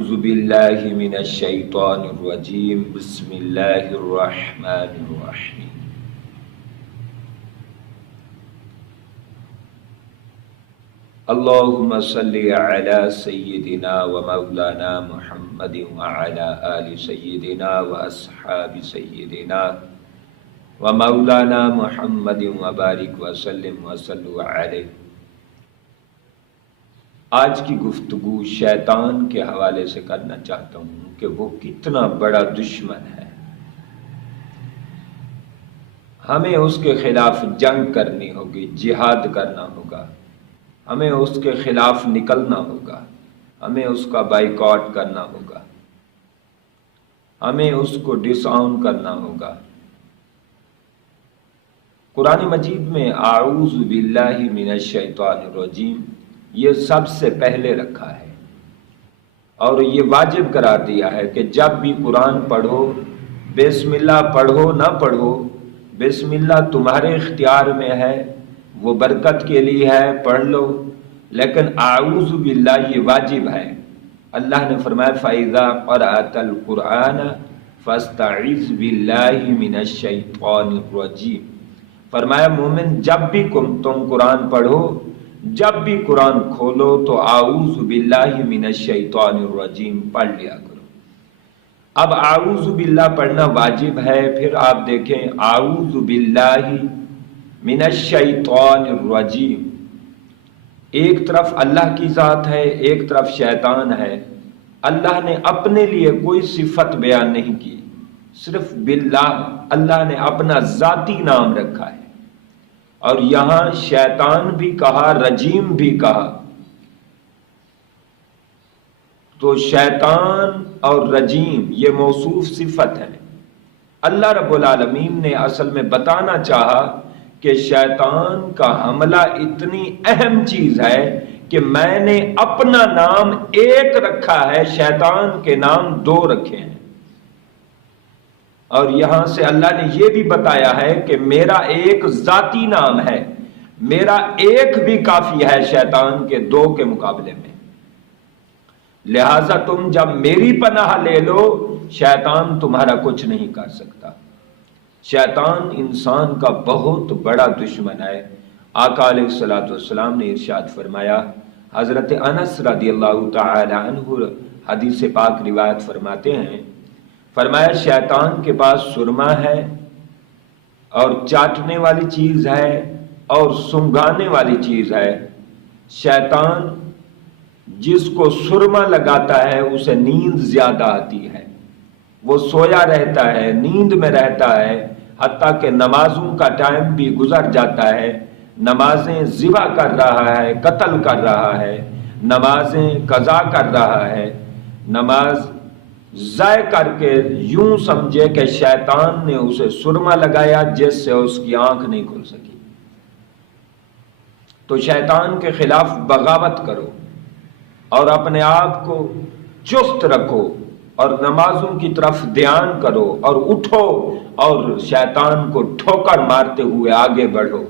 أعوذ بالله من الشيطان الرجيم بسم الله الرحمن الرحيم اللهم صل على سيدنا ومولانا محمد وعلى آل سيدنا وأصحاب سيدنا ومولانا محمد وبارك وسلم وصلوا عليه۔ آج کی گفتگو شیطان کے حوالے سے کرنا چاہتا ہوں کہ وہ کتنا بڑا دشمن ہے۔ ہمیں اس کے خلاف جنگ کرنی ہوگی، جہاد کرنا ہوگا، ہمیں اس کے خلاف نکلنا ہوگا، ہمیں اس کا بائیکاٹ کرنا ہوگا، ہمیں اس کو ڈس آن کرنا ہوگا۔ قرآن مجید میں اعوذ باللہ من الشیطان الرجیم یہ سب سے پہلے رکھا ہے، اور یہ واجب قرار دیا ہے کہ جب بھی قرآن پڑھو، بسم اللہ پڑھو نہ پڑھو، بسم اللہ تمہارے اختیار میں ہے، وہ برکت کے لیے ہے، پڑھ لو، لیکن اعوذ باللہ یہ واجب ہے۔ اللہ نے فرمایا فَإِذَا قَرَأْتَ الْقُرْآنَ فَاسْتَعِذْ بِاللَّهِ مِنَ الشَّيْطَانِ الرَّجِيمِ، فرمایا مومن جب بھی تم قرآن پڑھو، جب بھی قرآن کھولو تو اعوذ باللہ من الشیطان الرجیم پڑھ لیا کرو۔ اب اعوذ باللہ پڑھنا واجب ہے، پھر آپ دیکھیں اعوذ باللہ من الشیطان الرجیم، ایک طرف اللہ کی ذات ہے، ایک طرف شیطان ہے۔ اللہ نے اپنے لیے کوئی صفت بیان نہیں کی، صرف باللہ اللہ نے اپنا ذاتی نام رکھا ہے، اور یہاں شیطان بھی کہا، رجیم بھی کہا، تو شیطان اور رجیم یہ موصوف صفت ہے۔ اللہ رب العالمین نے اصل میں بتانا چاہا کہ شیطان کا حملہ اتنی اہم چیز ہے کہ میں نے اپنا نام ایک رکھا ہے، شیطان کے نام دو رکھے ہیں، اور یہاں سے اللہ نے یہ بھی بتایا ہے کہ میرا ایک ذاتی نام ہے، میرا ایک بھی کافی ہے شیطان کے دو کے مقابلے میں، لہذا تم جب میری پناہ لے لو، شیطان تمہارا کچھ نہیں کر سکتا۔ شیطان انسان کا بہت بڑا دشمن ہے۔ آقا علیہ الصلوۃ والسلام نے ارشاد فرمایا، حضرت انس رضی اللہ تعالی عنہ حدیث پاک روایت فرماتے ہیں، فرمایا شیطان کے پاس سرما ہے اور چاٹنے والی چیز ہے اور سنگھانے والی چیز ہے۔ شیطان جس کو سرما لگاتا ہے اسے نیند زیادہ آتی ہے، وہ سویا رہتا ہے، نیند میں رہتا ہے، حتیٰ کہ نمازوں کا ٹائم بھی گزر جاتا ہے، نمازیں ذبح کر رہا ہے، قتل کر رہا ہے، نمازیں قضا کر رہا ہے، نماز ضائع کر کے یوں سمجھے کہ شیطان نے اسے سرما لگایا جس سے اس کی آنکھ نہیں کھل سکی۔ تو شیطان کے خلاف بغاوت کرو اور اپنے آپ کو چست رکھو اور نمازوں کی طرف دھیان کرو اور اٹھو اور شیطان کو ٹھوکر مارتے ہوئے آگے بڑھو۔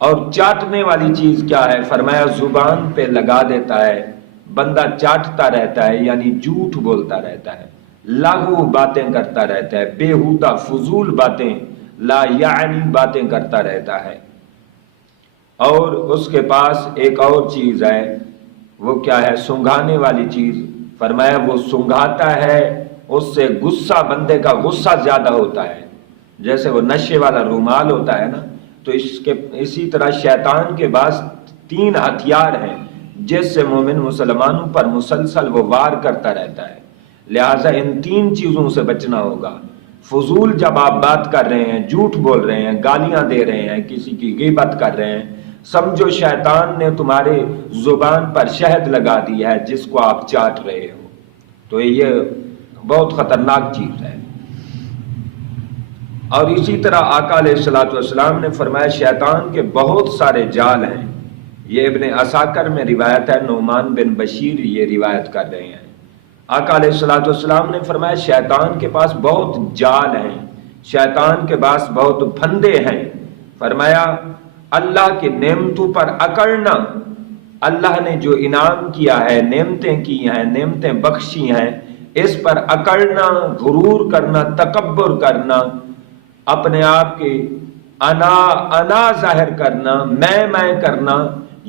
اور چاٹنے والی چیز کیا ہے؟ فرمایا زبان پہ لگا دیتا ہے، بندہ چاٹتا رہتا ہے، یعنی جھوٹ بولتا رہتا ہے، لاغو باتیں کرتا رہتا ہے، بےہودہ فضول باتیں، لا یعنی باتیں کرتا رہتا ہے۔ اور اس کے پاس ایک اور چیز ہے، وہ کیا ہے؟ سنگھانے والی چیز۔ فرمایا وہ سنگھاتا ہے، اس سے غصہ، بندے کا غصہ زیادہ ہوتا ہے، جیسے وہ نشے والا رومال ہوتا ہے نا، تو اسی طرح شیطان کے پاس تین ہتھیار ہیں جس سے مومن مسلمانوں پر مسلسل وہ وار کرتا رہتا ہے، لہٰذا ان تین چیزوں سے بچنا ہوگا۔ فضول جب آپ بات کر رہے ہیں، جھوٹ بول رہے ہیں، گالیاں دے رہے ہیں، کسی کی غیبت کر رہے ہیں، سمجھو شیطان نے تمہارے زبان پر شہد لگا دی ہے جس کو آپ چاٹ رہے ہو، تو یہ بہت خطرناک چیز ہے۔ اور اسی طرح آقا علیہ الصلوۃ والسلام نے فرمایا شیطان کے بہت سارے جال ہیں، یہ ابن عساکر میں روایت ہے، نعمان بن بشیر یہ روایت کر رہے ہیں۔ آقا علیہ الصلوۃ والسلام نے فرمایا شیطان کے پاس بہت جال ہیں، شیطان کے پاس بہت پھندے ہیں۔ فرمایا اللہ کی نعمتوں پر اکڑنا، اللہ نے جو انعام کیا ہے، نعمتیں کی ہیں، نعمتیں بخشی ہیں، اس پر اکڑنا، غرور کرنا، تکبر کرنا، اپنے آپ کے انا ظاہر کرنا، میں کرنا،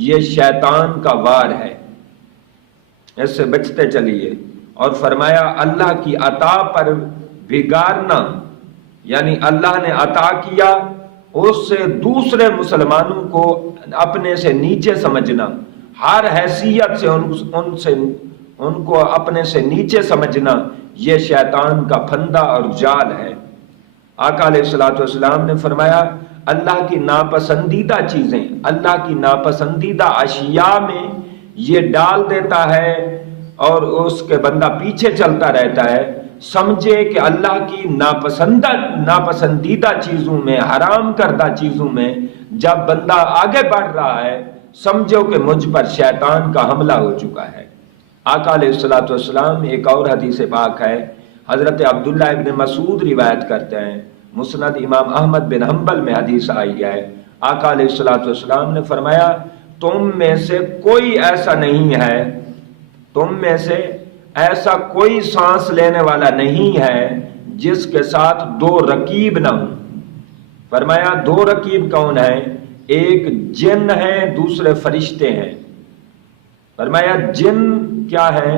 یہ شیطان کا وار ہے، اس سے بچتے چلیے۔ اور فرمایا اللہ کی عطا پر بگارنا، یعنی اللہ نے عطا کیا اس سے دوسرے مسلمانوں کو اپنے سے نیچے سمجھنا، ہر حیثیت سے ان کو اپنے سے نیچے سمجھنا، یہ شیطان کا پھندا اور جال ہے۔ آقا علیہ الصلوۃ والسلام نے فرمایا اللہ کی ناپسندیدہ چیزیں، اللہ کی ناپسندیدہ اشیاء میں یہ ڈال دیتا ہے اور اس کے بندہ پیچھے چلتا رہتا ہے۔ سمجھے کہ اللہ کی ناپسندیدہ چیزوں میں، حرام کردہ چیزوں میں جب بندہ آگے بڑھ رہا ہے، سمجھو کہ مجھ پر شیطان کا حملہ ہو چکا ہے۔ آقا علیہ الصلوۃ والسلام، ایک اور حدیث پاک ہے، حضرت عبداللہ ابن مسعود روایت کرتے ہیں، مسند امام احمد بن حنبل میں حدیث آئی ہے۔ آقا علیہ الصلوۃ والسلام نے فرمایا تم میں سے کوئی ایسا نہیں ہے، تم میں سے ایسا کوئی سانس لینے والا نہیں ہے جس کے ساتھ دو رقیب نہ ہوں۔ فرمایا دو رقیب کون ہیں؟ ایک جن ہے، دوسرے فرشتے ہیں۔ فرمایا جن کیا ہے؟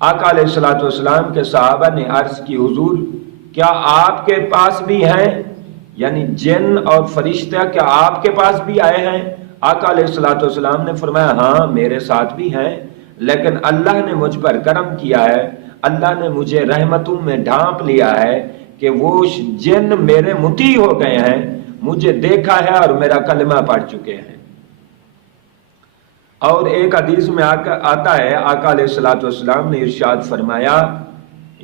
آقا علیہ الصلوۃ والسلام کے صحابہ نے عرض کی حضور کیا آپ کے پاس بھی ہیں؟ یعنی جن اور فرشتہ کیا آپ کے پاس بھی آئے ہیں؟ آقا علیہ الصلوۃ والسلام نے فرمایا ہاں میرے ساتھ بھی ہیں، لیکن اللہ نے مجھ پر کرم کیا ہے، اللہ نے مجھے رحمتوں میں ڈھانپ لیا ہے کہ وہ جن میرے مطیع ہو گئے ہیں، مجھے دیکھا ہے اور میرا کلمہ پڑھ چکے ہیں۔ اور ایک حدیث میں آتا ہے آقا علیہ الصلوۃ والسلام نے ارشاد فرمایا،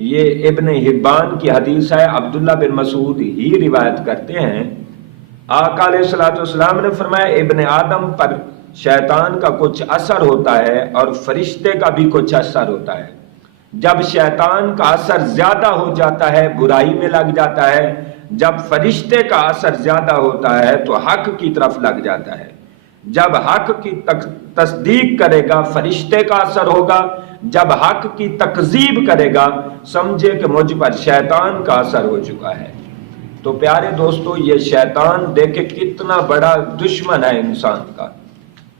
یہ ابن حبان کی حدیث ہے، عبداللہ بن مسعود ہی روایت کرتے ہیں، آقا علیہ الصلوۃ والسلام نے فرمایا ابن آدم پر شیطان کا کچھ اثر ہوتا ہے اور فرشتے کا بھی کچھ اثر ہوتا ہے۔ جب شیطان کا اثر زیادہ ہو جاتا ہے برائی میں لگ جاتا ہے، جب فرشتے کا اثر زیادہ ہوتا ہے تو حق کی طرف لگ جاتا ہے۔ جب حق کی تصدیق کرے گا فرشتے کا اثر ہوگا، جب حق کی تکذیب کرے گا سمجھے کہ مجھ پر شیطان کا اثر ہو چکا ہے۔ تو پیارے دوستو، یہ شیطان دیکھے کتنا بڑا دشمن ہے انسان کا،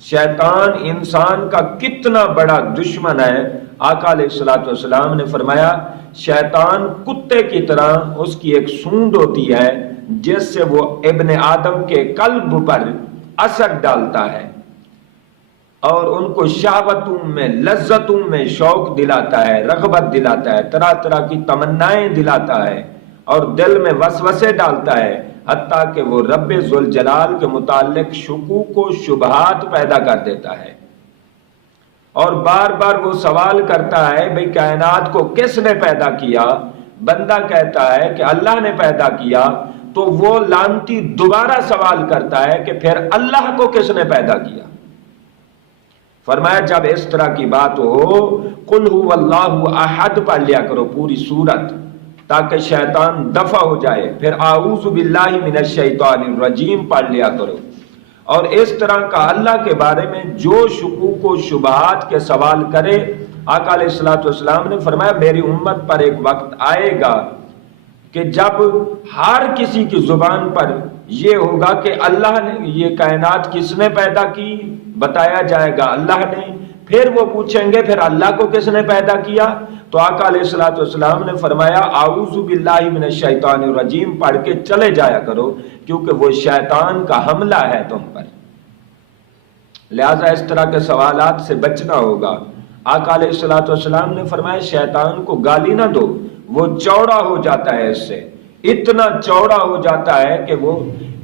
شیطان انسان کا کتنا بڑا دشمن ہے۔ آقا علیہ الصلوۃ والسلام نے فرمایا شیطان کتے کی طرح اس کی ایک سونڈ ہوتی ہے جس سے وہ ابن آدم کے قلب پر اثر ڈالتا ہے اور ان کو شہوتوں میں، لذتوں میں شوق دلاتا ہے، رغبت دلاتا ہے، طرح طرح کی تمنائیں دلاتا ہے اور دل میں وسوسے ڈالتا ہے، حتیٰ کہ وہ رب ذوالجلال کے متعلق شکوک و شبہات پیدا کر دیتا ہے اور بار بار وہ سوال کرتا ہے بھئی کائنات کو کس نے پیدا کیا؟ بندہ کہتا ہے کہ اللہ نے پیدا کیا، تو وہ لعنتی دوبارہ سوال کرتا ہے کہ پھر اللہ کو کس نے پیدا کیا؟ فرمایا جب اس طرح کی بات ہو قل هو اللہ احد پڑھ لیا کرو پوری سورت تاکہ شیطان دفع ہو جائے، پھر اعوذ باللہ من الشیطان الرجیم پڑھ لیا کرو۔ اور اس طرح کا اللہ کے بارے میں جو شکوک و شبہات کے سوال کرے، آقا علیہ الصلوۃ والسلام نے فرمایا میری امت پر ایک وقت آئے گا کہ جب ہر کسی کی زبان پر یہ ہوگا کہ اللہ نے، یہ کائنات کس نے پیدا کی؟ بتایا جائے گا اللہ نے۔ پھر وہ پوچھیں گے پھر اللہ کو کس نے پیدا کیا؟ تو آقا علیہ الصلوۃ والسلام نے فرمایا اعوذ باللہ من الشیطان الرجیم پڑھ کے چلے جایا کرو، کیونکہ وہ شیطان کا حملہ ہے تم پر۔ لہذا اس طرح کے سوالات سے بچنا ہوگا۔ آقا علیہ الصلوۃ والسلام نے فرمایا شیطان کو گالی نہ دو، وہ چوڑا ہو جاتا ہے، اس سے اتنا چوڑا ہو جاتا ہے کہ وہ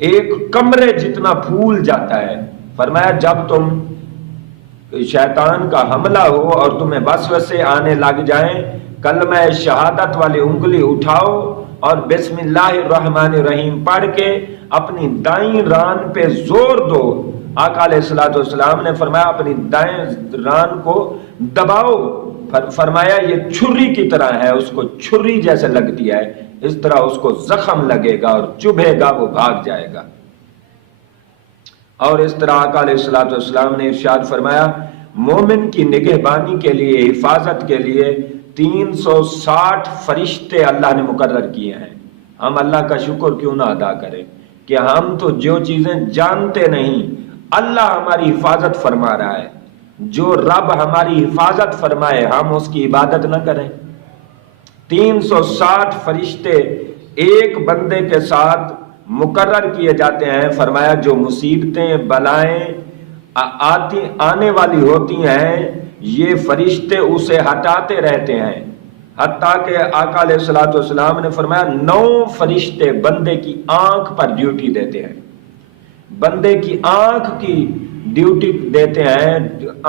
ایک کمرے جتنا پھول جاتا ہے۔ فرمایا جب تم شیطان کا حملہ ہو اور تمہیں وسوسے آنے لگ جائیں، کلمہ شہادت والی انگلی اٹھاؤ اور بسم اللہ الرحمن الرحیم پڑھ کے اپنی دائیں ران پہ زور دو۔ آقا علیہ الصلوۃ والسلام نے فرمایا اپنی دائیں ران کو دباؤ، فرمایا یہ چھری کی طرح ہے، اس کو چھری جیسے لگتی ہے اس طرح اس کو زخم لگے گا اور چبھے گا، وہ بھاگ جائے گا۔ اور اس طرح آقا علیہ الصلوۃ والسلام نے ارشاد فرمایا مومن کی نگہبانی کے لیے، حفاظت کے لیے 360 فرشتے اللہ نے مقرر کیے ہیں۔ ہم اللہ کا شکر کیوں نہ ادا کریں کہ ہم تو جو چیزیں جانتے نہیں اللہ ہماری حفاظت فرما رہا ہے۔ جو رب ہماری حفاظت فرمائے ہم اس کی عبادت نہ کریں۔ 360 فرشتے ایک بندے کے ساتھ مقرر کیے جاتے ہیں۔ فرمایا جو مصیبتیں بلائیں آنے والی ہوتی ہیں یہ فرشتے اسے ہٹاتے رہتے ہیں، حتیٰ کہ آقا علیہ الصلوۃ والسلام نے فرمایا 9 فرشتے بندے کی آنکھ پر ڈیوٹی دیتے ہیں، بندے کی آنکھ کی ڈیوٹی دیتے ہیں،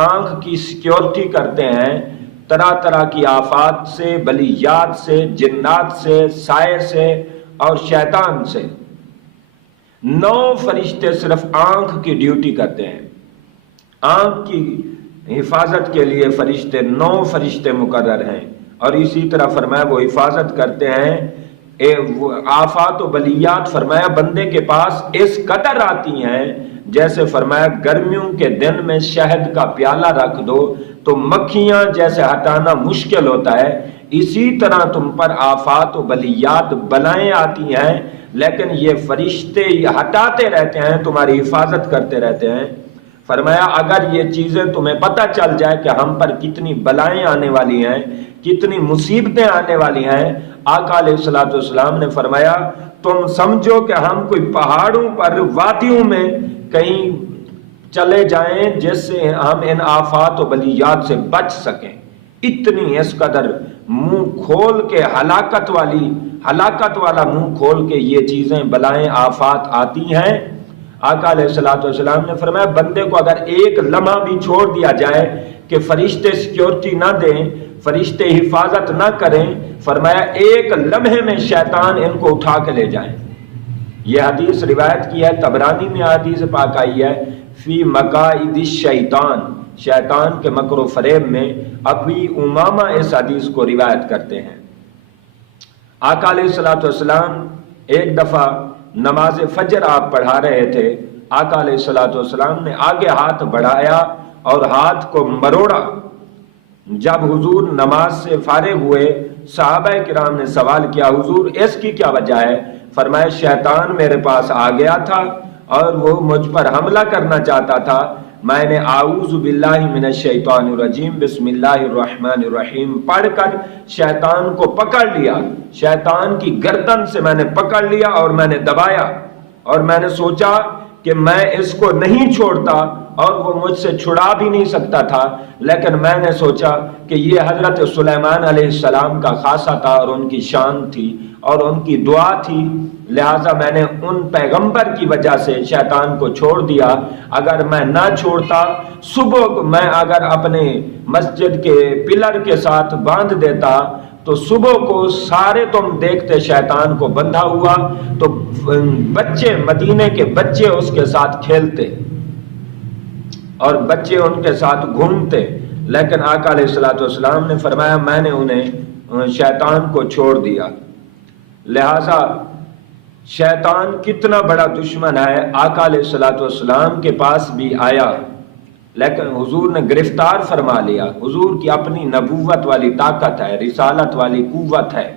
آنکھ کی سیکیورٹی کرتے ہیں، طرح طرح کی آفات سے، بلیات سے، جنات سے، سائے سے اور شیطان سے۔ 9 فرشتے صرف آنکھ کی ڈیوٹی کرتے ہیں۔ آنکھ کی حفاظت کے لیے فرشتے 9 فرشتے مقرر ہیں، اور اسی طرح فرمایا وہ حفاظت کرتے ہیں آفات و بلیات۔ فرمایا بندے کے پاس اس قدر آتی ہیں جیسے فرمایا گرمیوں کے دن میں شہد کا پیالہ رکھ دو تو مکھیاں جیسے ہٹانا مشکل ہوتا ہے، اسی طرح تم پر آفات و بلیات بلائیں آتی ہیں، لیکن یہ فرشتے ہٹاتے رہتے ہیں، تمہاری حفاظت کرتے رہتے ہیں۔ فرمایا اگر یہ چیزیں تمہیں پتہ چل جائے کہ ہم پر کتنی بلائیں آنے والی ہیں، کتنی مصیبتیں آنے والی ہیں، آقا علیہ الصلوۃ والسلام نے فرمایا تم سمجھو کہ ہم کوئی پہاڑوں پر وادیوں میں کہیں چلے جائیں جس سے ہم ان آفات و بلیات سے بچ سکیں۔ اتنی اس قدر منہ کھول کے ہلاکت والا منہ کھول کے یہ چیزیں بلائیں آفات آتی ہیں۔ آقا علیہ الصلوۃ والسلام نے فرمایا بندے کو اگر ایک لمحہ بھی چھوڑ دیا جائے کہ فرشتے سیکیورٹی نہ دیں، فرشتے حفاظت نہ کریں، فرمایا ایک لمحے میں شیطان ان کو اٹھا کے لے جائیں۔ یہ حدیث روایت کی ہے طبرانی میں، حدیث پاک آئی ہے فی مقاعد الشیطان، شیطان کے مکر و فریب میں۔ ابی امامہ اس حدیث کو روایت کرتے ہیں۔ آقا علیہ الصلوۃ والسلام ایک دفعہ نماز فجر آپ پڑھا رہے تھے، آقا علیہ الصلوۃ والسلام نے آگے ہاتھ بڑھایا اور ہاتھ کو مروڑا۔ جب حضور نماز سے فارغ ہوئے صحابہ کرام نے سوال کیا حضور اس کی کیا وجہ ہے؟ فرمایا شیطان میرے پاس آ گیا تھا اور وہ مجھ پر حملہ کرنا چاہتا تھا، میں نے اعوذ باللہ من الشیطان الرجیم بسم اللہ الرحمن الرحیم پڑھ کر شیطان کو پکڑ لیا، شیطان کی گردن سے میں نے پکڑ لیا اور میں نے دبایا، اور میں نے سوچا کہ میں اس کو نہیں چھوڑتا اور وہ مجھ سے چھڑا بھی نہیں سکتا تھا، لیکن میں نے سوچا کہ یہ حضرت سلیمان علیہ السلام کا خاصہ تھا اور ان کی شان تھی اور ان کی دعا تھی، لہٰذا میں نے ان پیغمبر کی وجہ سے شیطان کو چھوڑ دیا۔ اگر میں نہ چھوڑتا، صبح کو میں اگر اپنے مسجد کے پلر کے ساتھ باندھ دیتا تو صبح کو سارے تم دیکھتے شیطان کو بندھا ہوا، تو بچے مدینے کے بچے اس کے ساتھ کھیلتے اور بچے ان کے ساتھ گھومتے، لیکن آقا علیہ الصلوۃ والسلام نے فرمایا میں نے انہیں شیطان کو چھوڑ دیا۔ لہٰذا شیطان کتنا بڑا دشمن ہے، آقا علیہ الصلوۃ والسلام کے پاس بھی آیا لیکن حضور نے گرفتار فرما لیا۔ حضور کی اپنی نبوت والی طاقت ہے، رسالت والی قوت ہے۔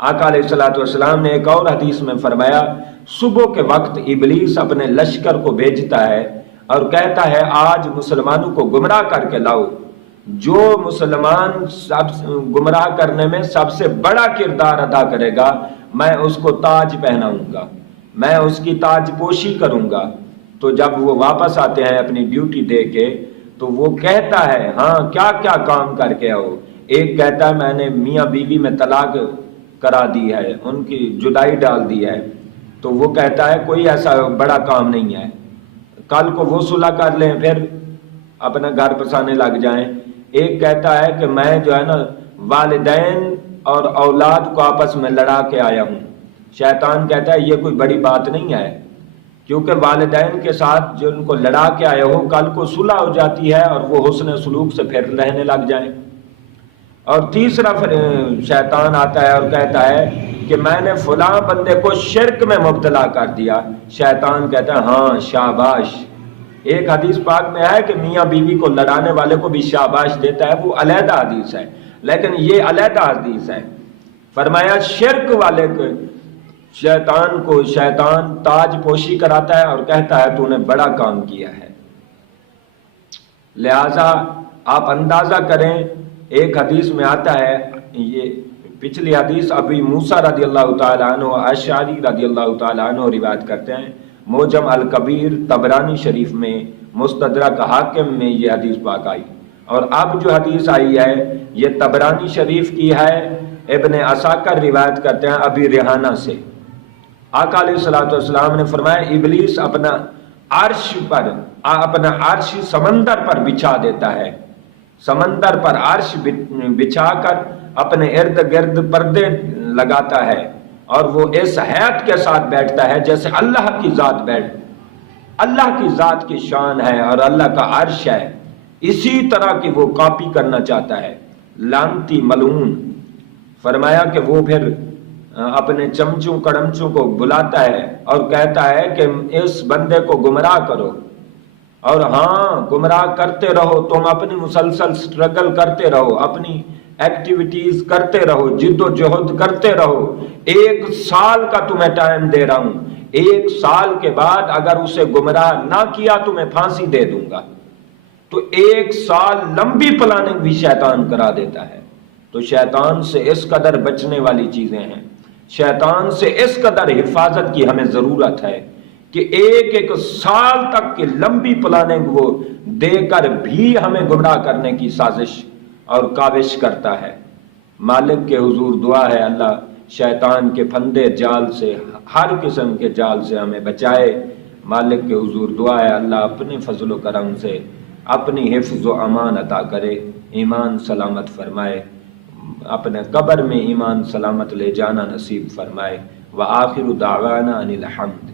آقا علیہ الصلوۃ والسلام نے ایک اور حدیث میں فرمایا صبح کے وقت ابلیس اپنے لشکر کو بھیجتا ہے اور کہتا ہے آج مسلمانوں کو گمراہ کر کے لاؤ، جو مسلمان گمراہ کرنے میں سب سے بڑا کردار ادا کرے گا میں اس کو تاج پہناؤں گا، میں اس کی تاج پوشی کروں گا۔ تو جب وہ واپس آتے ہیں اپنی ڈیوٹی دے کے تو وہ کہتا ہے ہاں کیا کیا کام کر کے آؤ، ایک کہتا ہے میں نے میاں بیوی میں طلاق کرا دی ہے، ان کی جدائی ڈال دی ہے، تو وہ کہتا ہے کوئی ایسا بڑا کام نہیں ہے، کل کو وہ صلح کر لیں پھر اپنا گھر بسانے لگ جائیں۔ ایک کہتا ہے کہ میں جو ہے نا والدین اور اولاد کو آپس میں لڑا کے آیا ہوں۔ شیطان کہتا ہے یہ کوئی بڑی بات نہیں ہے، کیونکہ والدین کے ساتھ جن کو لڑا کے آئے ہو کل کو صلح ہو جاتی ہے اور وہ حسن سلوک سے پھر رہنے لگ جائیں۔ اور تیسرا شیطان آتا ہے اور کہتا ہے کہ میں نے فلاں بندے کو شرک میں مبتلا کر دیا، شیطان کہتا ہے ہاں شاباش۔ ایک حدیث پاک میں ہے کہ میاں بیوی کو لڑانے والے کو بھی شاباش دیتا ہے، وہ علیحدہ حدیث ہے، لیکن یہ علیحدہ حدیث ہے۔ فرمایا شرک والے کو شیطان تاج پوشی کراتا ہے اور کہتا ہے تو نے بڑا کام کیا ہے۔ لہذا آپ اندازہ کریں، ایک حدیث میں آتا ہے، یہ پچھلی حدیث ابی موسیٰ رضی اللہ تعالیٰ عنہ اشعری رضی اللہ تعالیٰ عنہ روایت کرتے ہیں، موجم الکبیر طبرانی شریف میں، مستدرک حاکم میں یہ حدیث پاک آئی۔ اور اب جو حدیث آئی ہے یہ طبرانی شریف کی ہے، ابن عساکر روایت کرتے ہیں ابی ریحانہ سے۔ آقا علیہ الصلوۃ والسلام نے فرمایا ابلیس اپنا عرش سمندر پر بچھا دیتا ہے، سمندر پر عرش بچھا کر اپنے ارد گرد پردے لگاتا ہے، اور وہ اس حیت کے ساتھ بیٹھتا ہے جیسے اللہ کی ذات کی شان ہے اور اللہ کا عرش ہے، اسی طرح کی وہ کاپی کرنا چاہتا ہے، لعنتی ملعون۔ فرمایا کہ وہ پھر اپنے چمچوں کڑمچوں کو بلاتا ہے اور کہتا ہے کہ اس بندے کو گمراہ کرو، اور ہاں گمراہ کرتے رہو، تم اپنی مسلسل سٹرگل کرتے رہو، اپنی ایکٹیویٹیز کرتے رہو، جد و جہد کرتے رہو، 1 سال کا تمہیں ٹائم دے رہا ہوں، 1 سال کے بعد اگر اسے گمراہ نہ کیا تو میں پھانسی دے دوں گا۔ تو 1 سال لمبی پلاننگ بھی شیطان کرا دیتا ہے۔ تو شیطان سے اس قدر بچنے والی چیزیں ہیں، شیطان سے اس قدر حفاظت کی ہمیں ضرورت ہے کہ 1 سال تک کی لمبی پلاننگ وہ دے کر بھی ہمیں گمراہ کرنے کی سازش اور کاوش کرتا ہے۔ مالک کے حضور دعا ہے اللہ شیطان کے پھندے جال سے، ہر قسم کے جال سے ہمیں بچائے۔ مالک کے حضور دعا ہے اللہ اپنے فضل و کرم سے اپنی حفظ و امان عطا کرے، ایمان سلامت فرمائے، اپنے قبر میں ایمان سلامت لے جانا نصیب فرمائے۔ وآخر دعوانا ان الحمد۔